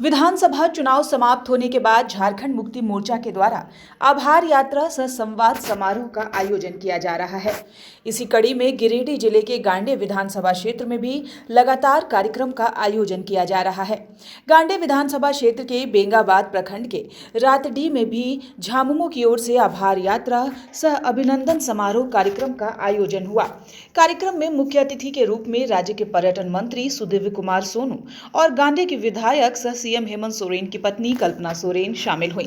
विधानसभा चुनाव समाप्त होने के बाद झारखंड मुक्ति मोर्चा के द्वारा आभार यात्रा सह संवाद समारोह का आयोजन किया जा रहा है। इसी कड़ी में गिरिडीह जिले के गांडे विधानसभा क्षेत्र में भी लगातार कार्यक्रम का आयोजन किया जा रहा है। गांडे विधानसभा क्षेत्र के बेंगाबाद प्रखंड के रातडीह में भी झामुमो की ओर से आभार यात्रा सह अभिनंदन समारोह कार्यक्रम का आयोजन हुआ। कार्यक्रम में मुख्य अतिथि के रूप में राज्य के पर्यटन मंत्री सुदिव्य कुमार सोनू और गांडे के विधायक सह सीएम हेमंत सोरेन की पत्नी कल्पना सोरेन शामिल हुई।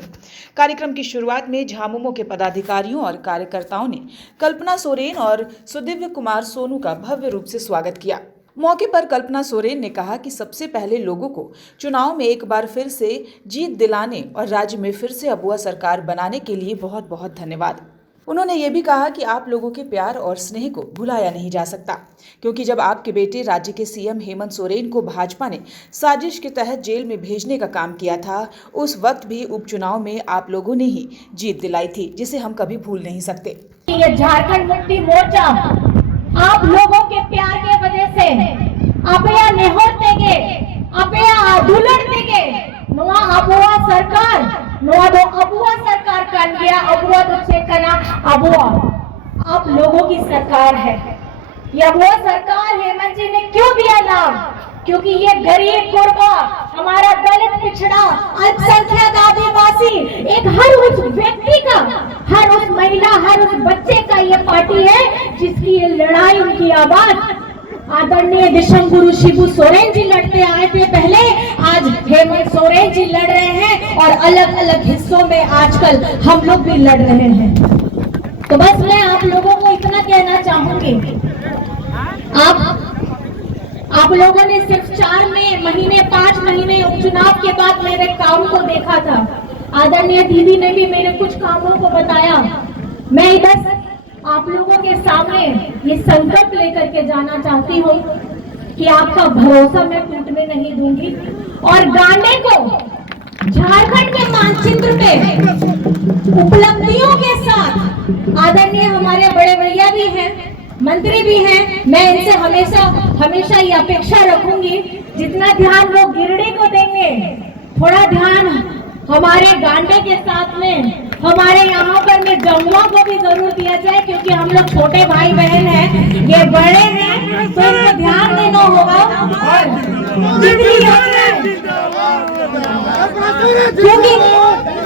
कार्यक्रम की शुरुआत में झामुमो के पदाधिकारियों और कार्यकर्ताओं ने कल्पना सोरेन और सुदिव्य कुमार सोनू का भव्य रूप से स्वागत किया। मौके पर कल्पना सोरेन ने कहा कि सबसे पहले लोगों को चुनाव में एक बार फिर से जीत दिलाने और राज्य में फिर से अबुआ सरकार बनाने के लिए बहुत बहुत धन्यवाद। उन्होंने ये भी कहा कि आप लोगों के प्यार और स्नेह को भुलाया नहीं जा सकता, क्योंकि जब आपके बेटे राज्य के सीएम हेमंत सोरेन को भाजपा ने साजिश के तहत जेल में भेजने का काम किया था, उस वक्त भी उपचुनाव में आप लोगों ने ही जीत दिलाई थी, जिसे हम कभी भूल नहीं सकते। ये झारखंड मुक्ति मोर्चा आप लोगों के प्यार के वजह से अपया नेहोरतेगे अपया दुलड़तेगे नुआ अबुआ सरकार नुआ दो अबुआ सरकार कान गया अबुआ तो चेकना अबुआ आप लोगों की सरकार है। ये अबुआ सरकार हेमंत जी ने क्यों दिया लाभ? क्योंकि ये गरीब गुरबा हमारा दलित पिछड़ा अल्पसंख्यक आदिवासी एक हर उस व्यक्ति का हर उस महिला हर उस बच्चे का ये पार्टी है जिसकी ये लड़ाई उनकी आवाज आदरणीय दिशम गुरु शिबू सोरेन जी लड़ते आए थे पहले, आज हेमंत सोरेन जी लड़ रहे हैं और अलग अलग हिस्सों में आजकल हम लोग भी लड़ रहे हैं। तो बस मैं आप लोगों को इतना कहना चाहूंगी, आप लोगों ने सिर्फ 4 महीने 5 महीने उपचुनाव के बाद मेरे काम को देखा था। आदरणीय दीदी ने भी मेरे कुछ कामों को बताया। मैं इधर आप लोगों के सामने ये संकल्प लेकर के जाना चाहती हूँ कि आपका भरोसा मैं टूटने नहीं दूंगी और गांडे को झारखंड के मानचित्र पे उपलब्धियों के साथ आदरणीय हमारे बड़े भैया भी हैं, मंत्री भी हैं, मैं इनसे हमेशा ये अपेक्षा रखूंगी जितना ध्यान वो गिरिडीह को देंगे, थोड़ा ध्यान हमारे गांडे के साथ में हमारे यहाँ पर में जमुआ को भी जरूर दिया जाए, क्योंकि हम लोग छोटे भाई बहन हैं, ये बड़े हैं तो इनको ध्यान देना होगा।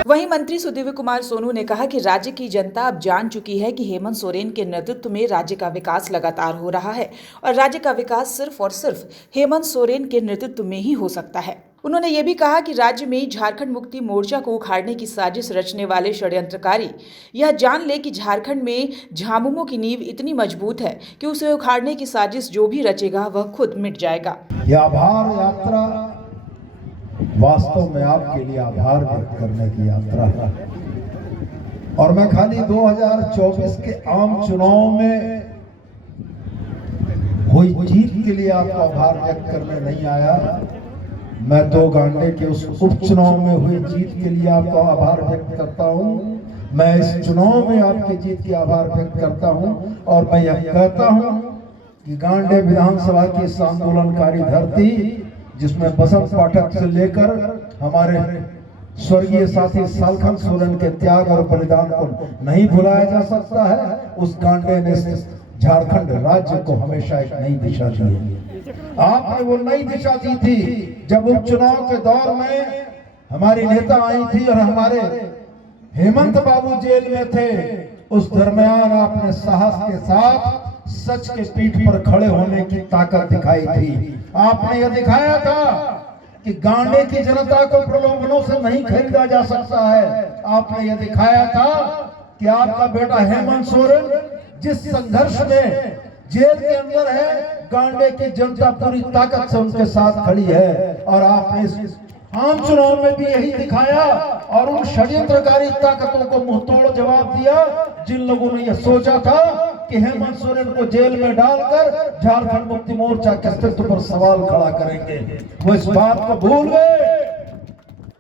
वहीं मंत्री सुदिव्य कुमार सोनू ने कहा कि राज्य की जनता अब जान चुकी है कि हेमंत सोरेन के नेतृत्व में राज्य का विकास लगातार हो रहा है और राज्य का विकास सिर्फ और सिर्फ हेमंत सोरेन के नेतृत्व में ही हो सकता है। उन्होंने ये भी कहा कि राज्य में झारखंड मुक्ति मोर्चा को उखाड़ने की साजिश रचने वाले षड्यंत्रकारी यह जान ले कि झारखंड में झामुमो की नींव इतनी मजबूत है कि उसे उखाड़ने की साजिश जो भी रचेगा वह खुद मिट जाएगा। यह आभार यात्रा वास्तव में आपके लिए आभार व्यक्त करने की यात्रा है और मैं खाली 2024 के आम चुनाव में हुई जीत के लिए आपको आभार व्यक्त करने नहीं आया। मैं तो गांडे के उस उपचुनाव में हुई जीत के लिए आपका आभार व्यक्त करता हूं। मैं इस चुनाव में आपकी जीत की आभार व्यक्त करता हूं और मैं यह कहता हूं कि गांडे विधानसभा की इस आंदोलनकारी धरती जिसमें बसंत पाठक से लेकर हमारे स्वर्गीय साथी सालखन सोरेन के त्याग और बलिदान को नहीं भुलाया जा सकता है, उस गांडे ने झारखंड राज्य को हमेशा एक नई दिशा दी। आपने वो नई दिशा दी थी जब उपचुनाव के दौर में हमारी नेता आई थी और हमारे हेमंत बाबू जेल में थे। उस दरमियान आपने साहस के साथ सच के पीठ पर खड़े होने की ताकत दिखाई थी। आपने यह दिखाया था कि गांडे की जनता को प्रलोभनों से नहीं खरीदा जा सकता है। आपने यह दिखाया था कि आपका बेटा हेमंत सोरेन जिस संघर्ष में जेल के अंदर है, गांडे की जनता पूरी ताकत से उनके साथ खड़ी है और आपने इस आम चुनाव में भी यही दिखाया और उन षड्यंत्रकारी ताकतों को मुंहतोड़ जवाब दिया जिन लोगों ने यह सोचा था कि हेमंत सोरेन को जेल में डालकर झारखंड मुक्ति मोर्चा के अस्तित्व पर सवाल खड़ा करेंगे। वो इस बात को भूल गए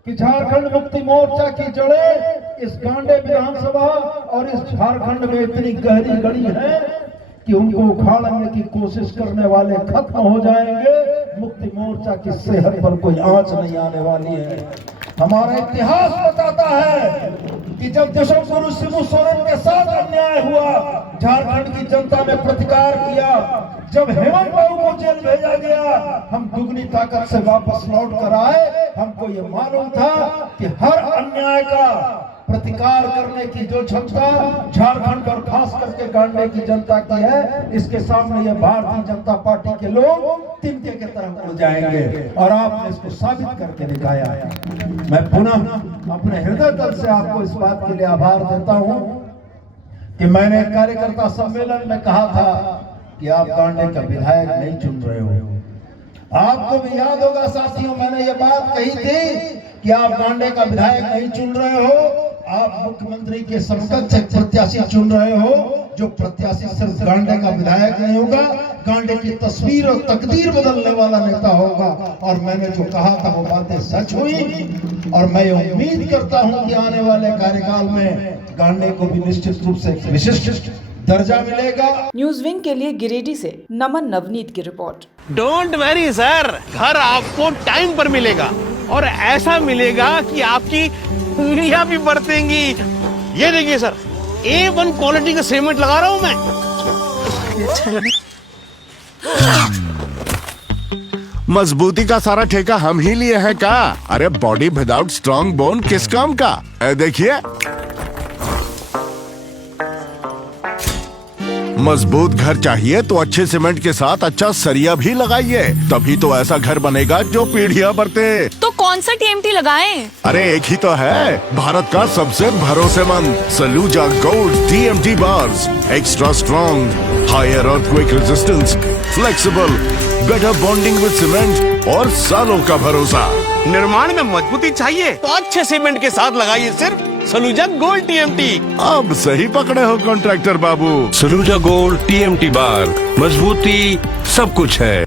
कि झारखंड मुक्ति मोर्चा की जड़ें इस गांडे विधानसभा और इस झारखंड में इतनी गहरी गड़ी है कि उनको उखाड़ने की कोशिश करने वाले खत्म हो जाएंगे। मुक्ति मोर्चा की सेहत पर कोई आंच नहीं आने वाली है। हमारा इतिहास बताता है कि जब देशों शिबू सोरेन के साथ अन्याय हुआ, झारखंड की जनता ने प्रतिकार किया। जब हेमंत बाबू को जेल भेजा गया, हम दुगनी ताकत से वापस लौट कर आए। हमको ये मालूम था कि हर अन्याय का प्रतिकार करने की जो क्षमता झारखंड और खास करके गांडे की जनता की है, इसके सामने ये भारतीय जनता पार्टी के लोग तिनके की तरफ हो जाएंगे और आपने इसको साबित करके दिखाया। मैं पुनः अपने हृदय तल से आपको इस बात के लिए आभार देता हूं कि मैंने कार्यकर्ता सम्मेलन में कहा था कि आप गांडे का विधायक नहीं चुन रहे हो। आपको भी याद होगा साथियों, मैंने ये बात कही थी कि आप गांडे का विधायक नहीं चुन रहे हो, आप मुख्यमंत्री के समकक्ष एक प्रत्याशी चुन रहे हो, जो प्रत्याशी सिर्फ गांडे का विधायक नहीं होगा, गांडे की तस्वीर और तकदीर बदलने वाला नेता होगा। और मैंने जो कहा था वो बातें सच हुई और मैं उम्मीद करता हूं कि आने वाले कार्यकाल में गांडे को भी निश्चित रूप से एक विशिष्ट दर्जा मिलेगा। न्यूज विंग के लिए गिरिडीह से नमन नवनीत की रिपोर्ट। डोंट वरी सर, घर आपको टाइम पर मिलेगा और ऐसा मिलेगा कि आपकी उंगलियां भी बरतेंगी। ये देखिए सर, A1 क्वालिटी का सीमेंट लगा रहा हूं मैं। मजबूती का सारा ठेका हम ही लिए हैं का? अरे बॉडी विदाउट स्ट्रॉन्ग बोन किस काम का? देखिए, मजबूत घर चाहिए तो अच्छे सीमेंट के साथ अच्छा सरिया भी लगाइए, तभी तो ऐसा घर बनेगा जो पीढ़ियां बरते। तो कौन सा TMT लगाएं? अरे एक ही तो है, भारत का सबसे भरोसेमंद Saluja gold TMT bars. Extra strong, higher earthquake resistance, flexible, better bonding with cement और सालों का भरोसा। निर्माण में मजबूती चाहिए तो अच्छे सीमेंट के साथ लगाइए सिर्फ सलूजा गोल्ड TMT। अब सही पकड़े हो कॉन्ट्रैक्टर बाबू। सलूजा गोल्ड TMT बार, मजबूती सब कुछ है।